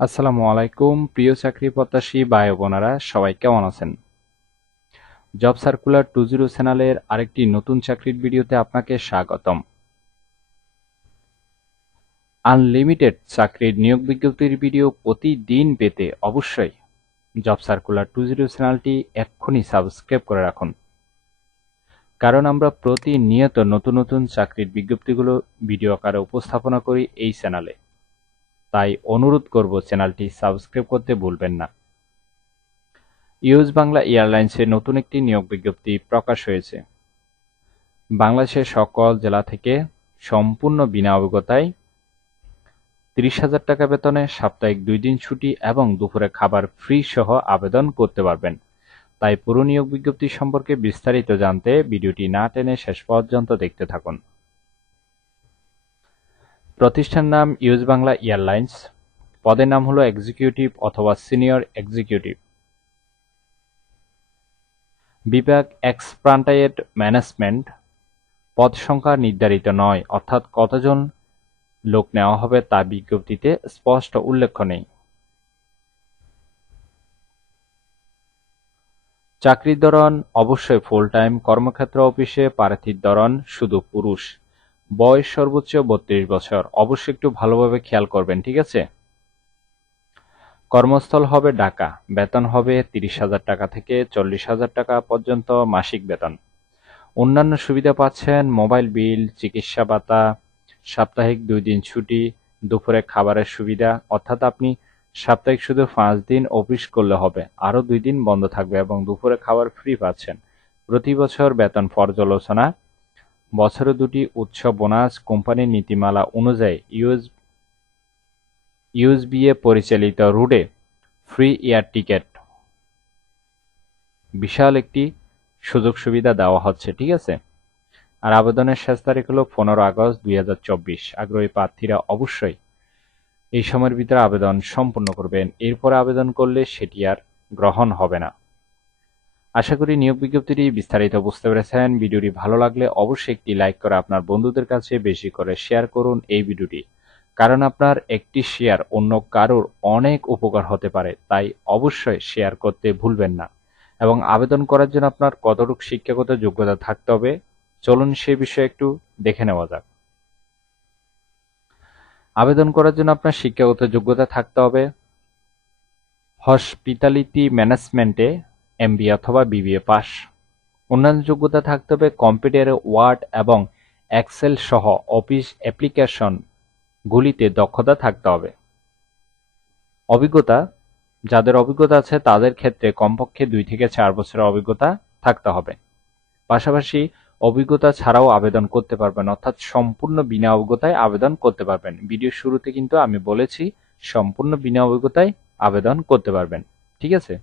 আসসালামু আলাইকুম প্রিয় চাকরি প্রত্যাশী ভাই ও বোনেরা, সবাই কেমন আছেন? জব সার্কুলার 20 চ্যানেলের আরেকটি নতুন চাকরির ভিডিওতে আপনাকে স্বাগতম। আনলিমিটেড চাকরির নিয়োগ বিজ্ঞপ্তির ভিডিও প্রতিদিন পেতে অবশ্যই জব সার্কুলার 20 চ্যানেলটি এক্ষুনি সাবস্ক্রাইব করে রাখুন, কারণ আমরা প্রতিনিয়ত নতুন নতুন চাকরির বিজ্ঞপ্তিগুলো ভিডিও আকারে উপস্থাপনা করি এই চ্যানেলে। তাই অনুরোধ করব চ্যানেলটি সাবস্ক্রাইব করতে ভুলবেন না। ইউএস বাংলা এয়ারলাইন্সে নতুন একটি নিয়োগ বিজ্ঞপ্তি প্রকাশ হয়েছে। বাংলাদেশের সকল জেলা থেকে সম্পূর্ণ বিনা অভিজ্ঞতায় 30,000 টাকা বেতনে সাপ্তাহিক 2 দিন ছুটি এবং দুপুরে খাবার ফ্রি সহ আবেদন করতে পারবেন। তাই পুরো নিয়োগ বিজ্ঞপ্তি সম্পর্কে বিস্তারিত জানতে ভিডিওটি না টেনে শেষ পর্যন্ত দেখতে থাকুন। প্রতিষ্ঠান নাম ইউএস বাংলা এয়ারলাইন্স, পদের নাম হলো এক্সিকিউটিভ অথবা সিনিয়র এক্সিকিউটিভ। বিভাগ এক্সপ্লান্টেড ম্যানেজমেন্ট। পদ সংখ্যা নির্ধারিত নয়, অর্থাৎ কতজন লোক নেওয়া হবে তা বিজ্ঞপ্তিতে স্পষ্ট উল্লেখ নেই। চাকরির ধরন অবশ্যই ফুল টাইম কর্মক্ষেত্র অফিসে। প্রার্থীর ধরন শুধু পুরুষ। বয়স সর্বোচ্চ 32 বছর। অবশ্যই একটু ভালোভাবে খেয়াল করবেন, ঠিক আছে? কর্মস্থল হবে ঢাকা। বেতন হবে 30,000 টাকা থেকে 40,000 টাকা পর্যন্ত মাসিক বেতন। অন্যান্য সুবিধা পাচ্ছেন মোবাইল বিল, চিকিৎসা ভাতা, সাপ্তাহিক 2 দিন ছুটি, দুপুরে খাবারের সুবিধা, অর্থাৎ আপনি সাপ্তাহিক শুধু 5 দিন অফিস করলে হবে, আরও 2 দিন বন্ধ থাকবে এবং দুপুরে খাবার ফ্রি পাচ্ছেন। প্রতি বছর বেতন পর্যালোচনা, বছরে 2টি উৎসব বোনাস, কোম্পানির নীতিমালা অনুযায়ী ইউএসবিএ পরিচালিত রুটে ফ্রি এয়ার টিকেট, বিশাল একটি সুযোগ সুবিধা দেওয়া হচ্ছে, ঠিক আছে? আর আবেদনের শেষ তারিখ হলো 15 আগস্ট 2024। আগ্রহী প্রার্থীরা অবশ্যই এই সময়ের ভিতরে আবেদন সম্পূর্ণ করবেন, এরপরে আবেদন করলে সেটি আর গ্রহণ হবে না। আশা করি নিয়োগ বিজ্ঞপ্তিটি বিস্তারিত বুঝতে পেরেছেন। ভিডিওটি ভালো লাগলে অবশ্যই একটি লাইক করে আপনার বন্ধুদের কাছে বেশি করে শেয়ার করুন এই ভিডিওটি, কারণ আপনার একটি শেয়ার অন্য কারোর অনেক উপকার হতে পারে। তাই অবশ্যই শেয়ার করতে ভুলবেন না। এবং আবেদন করার জন্য আপনার কতটুকু শিক্ষাগত যোগ্যতা থাকতে হবে, চলুন সে বিষয়ে একটু দেখে নেওয়া যাক। আবেদন করার জন্য আপনার শিক্ষাগত যোগ্যতা থাকতে হবে হসপিটালিটি ম্যানেজমেন্টে এমবিএ অথবা বিবিএ পাস। অন্যান্য যোগ্যতা থাকতে হবে কম্পিউটারে ওয়ার্ড এবং এক্সেল সহ অফিস অ্যাপ্লিকেশন গুলিতে দক্ষতা থাকতে হবে। অভিজ্ঞতা, যাদের অভিজ্ঞতা আছে তাদের ক্ষেত্রে কমপক্ষে 2 থেকে 4 বছরের অভিজ্ঞতা থাকতে হবে। পাশাপাশি অভিজ্ঞতা ছাড়াও আবেদন করতে পারবেন, অর্থাৎ সম্পূর্ণ বিনা অভিজ্ঞতায় আবেদন করতে পারবেন। ভিডিওর শুরুতে কিন্তু আমি বলেছি সম্পূর্ণ বিনা অভিজ্ঞতায় আবেদন করতে পারবেন, ঠিক আছে?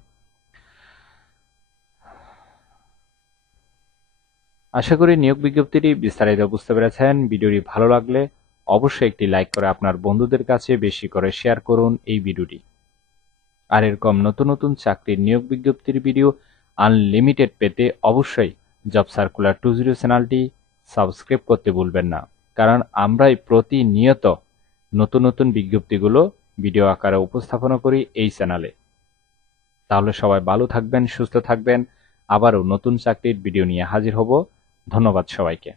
আশা করি নিয়োগ বিজ্ঞপ্তিটি বিস্তারিত বুঝতে পেরেছেন। ভিডিওটি ভালো লাগলে অবশ্যই একটি লাইক করে আপনার বন্ধুদের কাছে বেশি করে শেয়ার করুন এই ভিডিওটি। আর এরকম নতুন নতুন চাকরির নিয়োগ বিজ্ঞপ্তির ভিডিও আনলিমিটেড পেতে অবশ্যই জব সার্কুলার 20 চ্যানেলটি সাবস্ক্রাইব করতে ভুলবেন না, কারণ আমরাই প্রতিনিয়ত নতুন নতুন বিজ্ঞপ্তিগুলো ভিডিও আকারে উপস্থাপনা করি এই চ্যানেলে। তাহলে সবাই ভালো থাকবেন, সুস্থ থাকবেন। আবারও নতুন চাকরির ভিডিও নিয়ে হাজির হব। ধন্যবাদ সবাইকে।